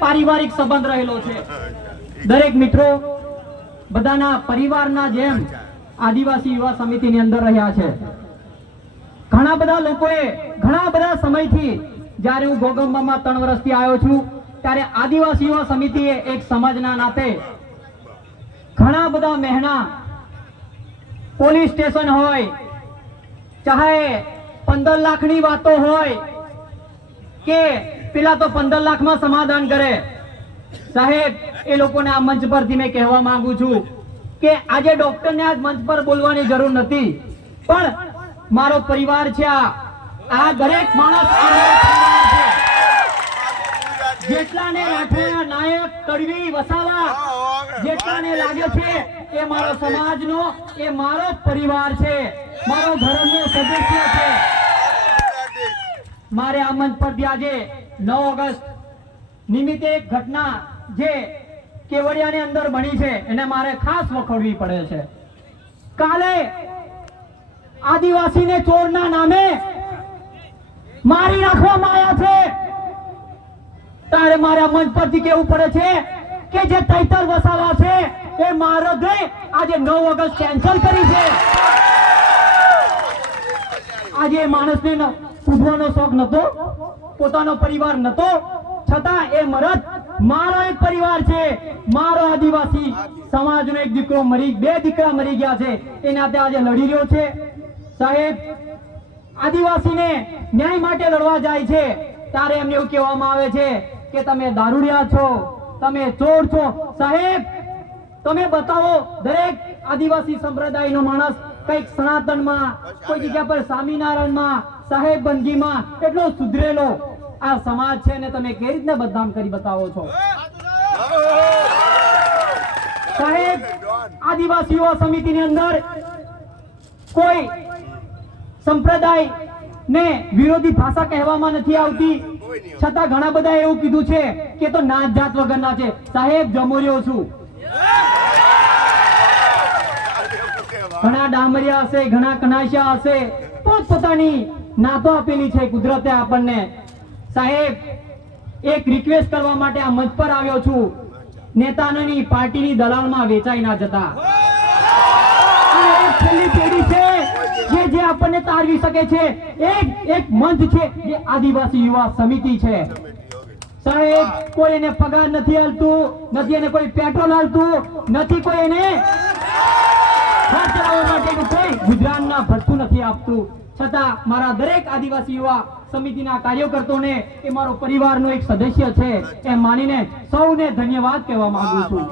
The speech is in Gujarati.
પારિવારિક સંબંધ રહેલો છે। દરેક મિત્રો બધાના પરિવારના જેમ આદિવાસી યુવા સમિતિની અંદર રહ્યા છે। ઘણા બધા લોકોએ ઘણા બધા સમયથી જ્યારે હું ગોગંબામાં 3 વર્ષથી આવ્યો છું ત્યારે આદિવાસી યુવા સમિતિએ એક સમાજના નાતે ઘણા બધા મહેણા પોલીસ સ્ટેશન હોય ચાહે 15 લાખની વાતો હોય કે પેલા તો 15 લાખમાં સમાધાન કરે। સાહેબ એ લોકોને આ મંચ પરથી મેં કહેવા માંગુ છું કે આજે ડોક્ટરને આજ મંચ પર બોલવાની જરૂર નથી, પણ મારો પરિવાર છે। આ દરેક માણસ જેટલાને રાઠોડા નાયક તડવી વસાવા જેટલાને લાગે છે એ મારો સમાજનો એ મારો પરિવાર છે, મારો ધર્મનો સદસ્ય છે। મારે આ મંચ પરથી આજે 9 ઓગસ્ટ નિમિત્તે એક ઘટના જે કેવડિયાની અંદર બની છે એને મારે ખાસ વખોડવી પડે છે। કાલે આદિવાસીને ચોરના નામે મારી નાખવામાં આવ્યા છે, તારે મારે આ મંચ પરથી કહેવું પડે છે કે જે તૈતર વસાવા છે એ મારો દે આજે 9 ઓગસ્ટ કેન્સલ કરી છે। આજે માણસને પૂછવાનો શોખ નતો, પોતાનો પરિવાર નતો, છતાં એ મરદ મારો એક પરિવાર છે, મારો આદિવાસી સમાજનો એક દીકરો મરી 2 દીકરા મરી ગયા છે એના તે આજે લડી રહ્યો છે। સાહેબ આદિવાસીને ન્યાય માટે લડવા જાય છે ત્યારે એમને એવું કહેવામાં આવે છે કે તમે દારૂડિયા છો, તમે ચોર છો। સાહેબ તમે બતાવો દરેક આદિવાસી સંપ્રદાયનો માણસ કઈક સનાતનમાં કોઈ જગ્યા પર સ્વામિનારાયણમાં સાહેબ બંદગીમાં એટલો સુધરેલો આ સમાજ છે ને તમે કેવી રીતે બદનામ કરી બતાવો છો। સાહેબ આદિવાસી યુવા સમિતિની અંદર કોઈ સંપ્રદાય ને વિરોધી ભાષા કહેવામાં નથી આવતી, છતાં ઘણા બધા એવું કીધું છે કે તો નાત જાત વગરના છે। સાહેબ જમોરિયો છું, ઘણા ડામરિયા હશે, ઘણા કનાશિયા હશે, પોતપોતાની નાતો આપેલી છે કુદરતે આપણને। સાહેબ એક રિક્વેસ્ટ કરવા માટે આ મંચ પર આવ્યો છું, નેતાની પાર્ટીની દલાલમાં વેચાઈ ના જતા। આ એક છેલ્લી પેઢી છે જે આપણને તારવી શકે છે, એક મંચ છે જે આદિવાસી યુવા સમિતિ છે। સાહેબ કોઈ એને પગાર નથી હાલતું, નથી એને કોઈ પેટ્રોલ હાલતું, નથી કોઈ એને ખર્ચ ચલાવવા માટે કોઈ ગુજરાતના ભથ્થું નથી આપતું, છતાં મારા દરેક આદિવાસી યુવા સમિતિના કાર્યકર્તાઓને એ મારો પરિવારનો એક સદસ્ય છે એ માનીને સૌને ધન્યવાદ કહેવા માંગુ છું।